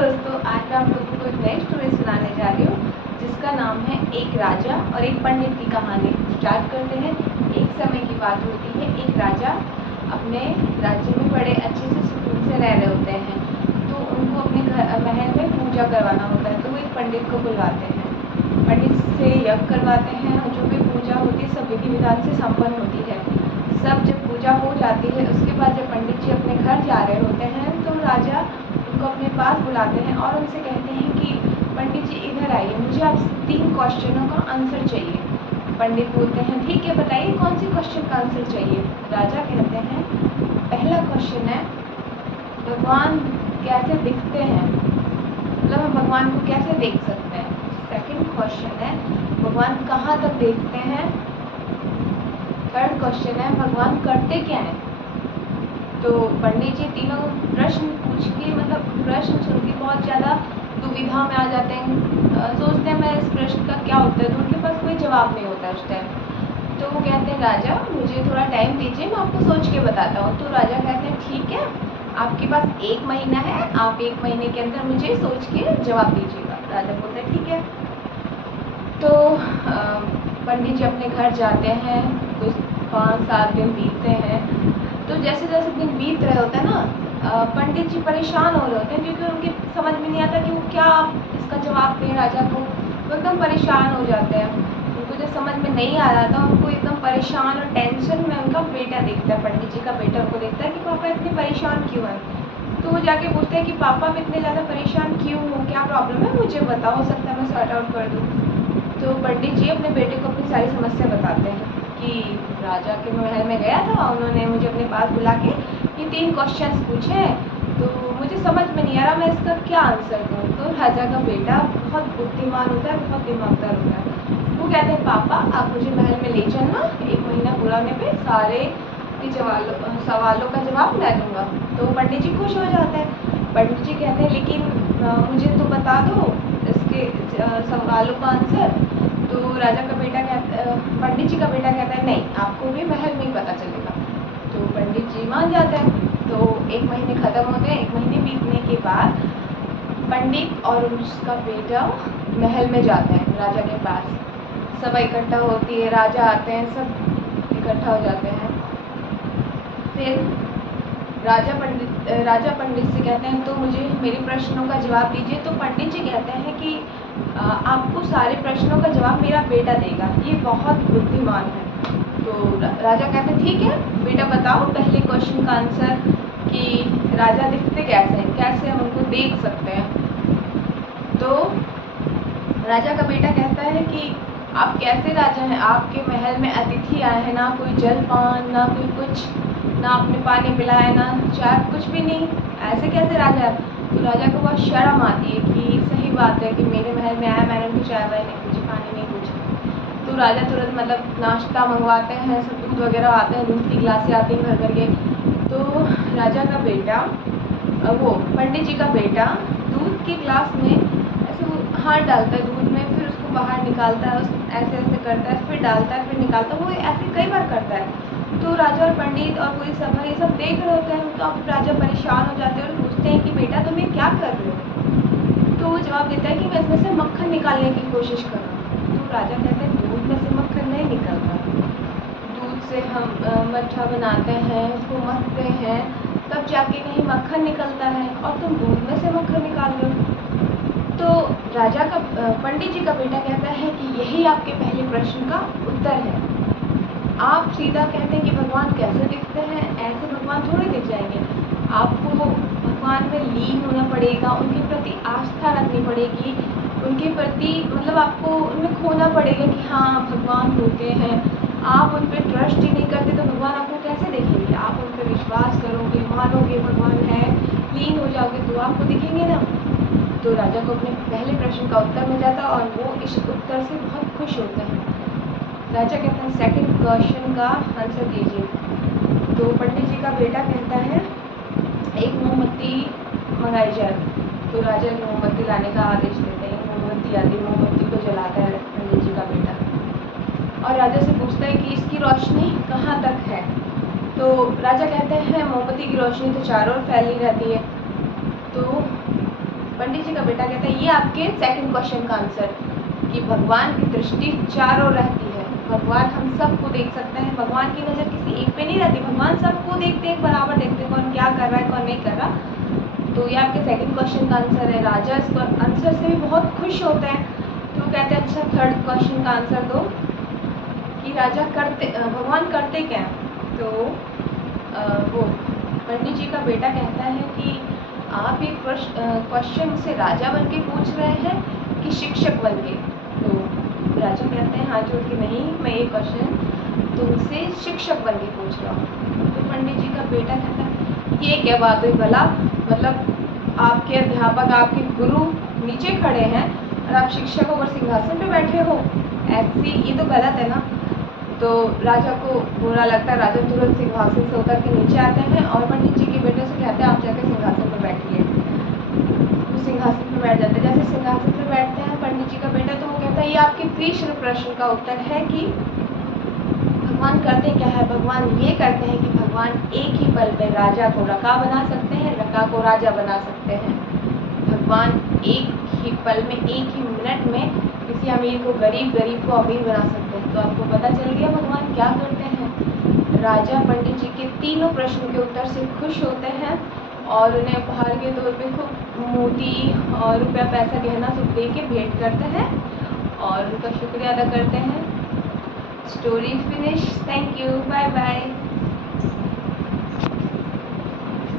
दोस्तों, आज मैं आप लोगों को एक नई स्टोरी सुनाने जा रही हूँ जिसका नाम है एक राजा और एक पंडित की कहानी। स्टार्ट करते हैं। एक समय की बात होती है, एक राजा अपने राज्य में बड़े अच्छे से सुकून से रह रहे होते हैं। तो उनको अपने घर महल में पूजा करवाना होता है, तो वो एक पंडित को बुलवाते हैं। पंडित से यज्ञ करवाते हैं और जो भी पूजा होती है सब विधि विधान से संपन्न होती है। सब जब पूजा हो जाती है उसके बाद जब पंडित जी अपने घर जा रहे होते हैं तो राजा उनको अपने पास बुलाते हैं और उनसे कहते हैं कि पंडित जी इधर आइए, मुझे आपसे 3 क्वेश्चनों का आंसर चाहिए। पंडित बोलते हैं ठीक है, बताइए कौन से क्वेश्चन का आंसर चाहिए। राजा कहते हैं पहला क्वेश्चन है भगवान कैसे दिखते हैं, मतलब हम भगवान को कैसे देख सकते हैं। सेकंड क्वेश्चन है भगवान कहाँ तक देखते हैं। थर्ड क्वेश्चन है भगवान करते क्या हैं। तो पंडित जी तीनों प्रश्न पूछ के, मतलब प्रश्न सुन के बहुत ज़्यादा दुविधा में आ जाते हैं। सोचते हैं मैं इस प्रश्न का क्या उत्तर दूँ, उनके पास कोई जवाब नहीं होता उस टाइम। तो वो कहते हैं राजा मुझे थोड़ा टाइम दीजिए, मैं आपको सोच के बताता हूँ। तो राजा कहते हैं ठीक है, आपके पास 1 महीना है, आप 1 महीने के अंदर मुझे सोच के जवाब दीजिएगा। राजा बोलते हैं ठीक है। तो पंडित जी अपने घर जाते हैं, कुछ 5-7 दिन बीतते हैं। तो जैसे जैसे दिन बीत रहे होते हैं ना, पंडित जी परेशान हो रहे होते हैं क्योंकि उनके समझ में नहीं आता कि वो क्या इसका जवाब दें राजा को। वो एकदम परेशान हो जाते हैं, उनको जब समझ में नहीं आ रहा था उनको एकदम परेशान और टेंशन में उनका बेटा देखता है। पंडित जी का बेटा उनको देखता है कि पापा इतने परेशान क्यों हैं। तो वो जाके पूछते हैं कि पापा मैं इतने ज़्यादा परेशान क्यों हूँ, क्या प्रॉब्लम है, मुझे बताओ, हो सकता है मैं सॉर्ट आउट कर दूँ। तो पंडित जी अपने बेटे को अपनी सारी समस्या बताते हैं कि राजा के महल में गया था, उन्होंने मुझे अपने पास बुला के ये 3 क्वेश्चंस पूछे हैं, तो मुझे समझ में नहीं आ रहा मैं इसका क्या आंसर दूँ। तो राजा का बेटा बहुत बुद्धिमान होता है, बहुत दिमागदार होता है। वो कहते हैं पापा आप मुझे महल में ले चलना, 1 महीना पूरा होने पे सारे सवालों का जवाब मैं दूँगा। तो पंडित जी खुश हो जाते हैं। पंडित जी कहते हैं लेकिन मुझे तो बता दो इसके सवालों का आंसर। तो राजा का बेटा पंडित जी का बेटा कहता है नहीं, आपको भी महल में ही पता चलेगा। तो पंडित जी मान जाते हैं। तो 1 महीने ख़त्म होते हैं। 1 महीने बीतने के बाद पंडित और उसका बेटा महल में जाते हैं राजा के पास। सब इकट्ठा होती है, राजा आते हैं, सब इकट्ठा हो जाते हैं। फिर राजा पंडित से कहते हैं तो मुझे मेरे प्रश्नों का जवाब दीजिए। तो पंडित जी कहते हैं कि आपको सारे प्रश्नों का जवाब मेरा बेटा देगा, ये बहुत बुद्धिमान है। तो राजा कहते हैं ठीक है बेटा बताओ पहले क्वेश्चन का आंसर कि राजा दिखते कैसे हैं, कैसे हम उनको देख सकते हैं। तो राजा का बेटा कहता है कि आप कैसे राजा हैं, आपके महल में अतिथि आए हैं, ना कोई जलपान, ना कोई कुछ, ना आपने पानी पिलाया, ना चाय, कुछ भी नहीं, ऐसे कैसे राजा है। तो राजा को बहुत शर्म आती है कि सही बात है कि मेरे महल में आया, मैंने उनको चाय वाय नहीं पूछी, पानी नहीं पूछी। तो राजा तुरंत मतलब नाश्ता मंगवाते हैं, सब दूध वगैरह आते हैं, दूध की गिलासें आती हैं भर करके। तो राजा का बेटा, वो पंडित जी का बेटा दूध के गिलास में ऐसे वो हाथ डालता है दूध में, फिर उसको बाहर निकालता है, ऐसे ऐसे करता है, फिर डालता है, फिर निकालता है, वो ऐसे कई बार करता है। तो राजा और पंडित और पूरी सभा ये सब देख रहे होते हैं। तो अब राजा परेशान हो जाते हैं और पूछते हैं कि बेटा तुम ये क्या कर रहे हो। तो वो जवाब देता है कि मैं इसमें से मक्खन निकालने की कोशिश कर रहा हूँ। तो राजा कहते हैं दूध में से मक्खन नहीं निकलता, दूध से हम मट्ठा बनाते हैं, उसको महते हैं, तब जाके कहीं मक्खन निकलता है, और तुम दूध में से मक्खन निकाल रहे हो। तो राजा का पंडित जी का बेटा कहता है कि यही आपके पहले प्रश्न का उत्तर है। आप सीधा कहते हैं कि भगवान कैसे दिखते हैं, ऐसे भगवान थोड़े दिख जाएंगे। आपको भगवान में लीन होना पड़ेगा, उनके प्रति आस्था रखनी पड़ेगी, उनके प्रति मतलब आपको उनमें खोना पड़ेगा कि हाँ भगवान होते हैं। आप उन पर ट्रस्ट ही नहीं करते तो भगवान आपको कैसे देखेंगे। आप उन पर विश्वास करोगे, मानोगे भगवान है, लीन हो जाओगे तो आपको दिखेंगे ना। तो राजा को अपने पहले प्रश्न का उत्तर मिल जाता और वो इस उत्तर से बहुत खुश होते हैं। राजा कहता है सेकंड क्वेश्चन का आंसर दीजिए। तो पंडित जी का बेटा कहता है एक मोमबत्ती मंगाई जाए। तो राजा मोमबत्ती लाने का आदेश देते हैं। मोमबत्ती आती, मोमबत्ती को जलाता है पंडित जी का बेटा और राजा से पूछता है कि इसकी रोशनी कहाँ तक है। तो राजा कहते हैं मोमबत्ती की रोशनी तो चारों ओर फैली रहती है। तो पंडित जी का बेटा कहता है ये आपके सेकंड क्वेश्चन का आंसर, कि भगवान की दृष्टि चारों रहती है, भगवान हम सबको देख सकते हैं, भगवान की नज़र किसी एक पे नहीं रहती, भगवान सबको देखते हैं, बराबर देखते हैं कौन क्या कर रहा है कौन नहीं कर रहा। तो ये आपके सेकंड क्वेश्चन का आंसर है। राजा इस आंसर से भी बहुत खुश होते हैं, तो वो कहते हैं अच्छा थर्ड क्वेश्चन का आंसर दो, कि राजा भगवान करते क्या हैं। तो वो पंडित जी का बेटा कहता है कि आप एक क्वेश्चन से राजा बन के पूछ रहे हैं कि शिक्षक बन के। तो राजा कहते हैं हाथ जोड़ के, नहीं मैं ये क्वेश्चन तुमसे शिक्षक बन के पूछ रहा हूँ। तो पंडित जी का बेटा कहता है ये क्या बात हुई भला, मतलब आपके अध्यापक आपके गुरु नीचे खड़े हैं और आप शिक्षक होकर सिंहासन पे बैठे हो, ऐसी ये तो गलत है ना। तो राजा को बुरा लगता है, राजा तुरंत सिंहासन से उतर के नीचे आते हैं और पंडित जी के बेटे से कहते हैं आप जाकर सिंहासन पर बैठिए। वो सिंहासन पर बैठ जाते हैं। जैसे सिंहासन पर बैठते हैं पंडित जी का बेटा, तो वो कहता है ये आपके तीसरे प्रश्न का उत्तर है कि भगवान करते क्या है। भगवान ये करते हैं कि भगवान एक ही पल में राजा को रका बना सकते हैं, रका को राजा बना सकते हैं। भगवान एक ही पल में, एक ही मिनट में किसी अमीर को गरीब, गरीब को अमीर बना सकते हैं। तो आपको पता चल गया भगवान क्या करते हैं। राजा पंडित जी के तीनों प्रश्न के उत्तर से खुश होते हैं और उन्हें उपहार के तौर पे खूब मोती और रुपया पैसा गहना सब दे के भेंट करते हैं और उनका शुक्रिया अदा करते हैं। Story finish. Thank you, bye bye.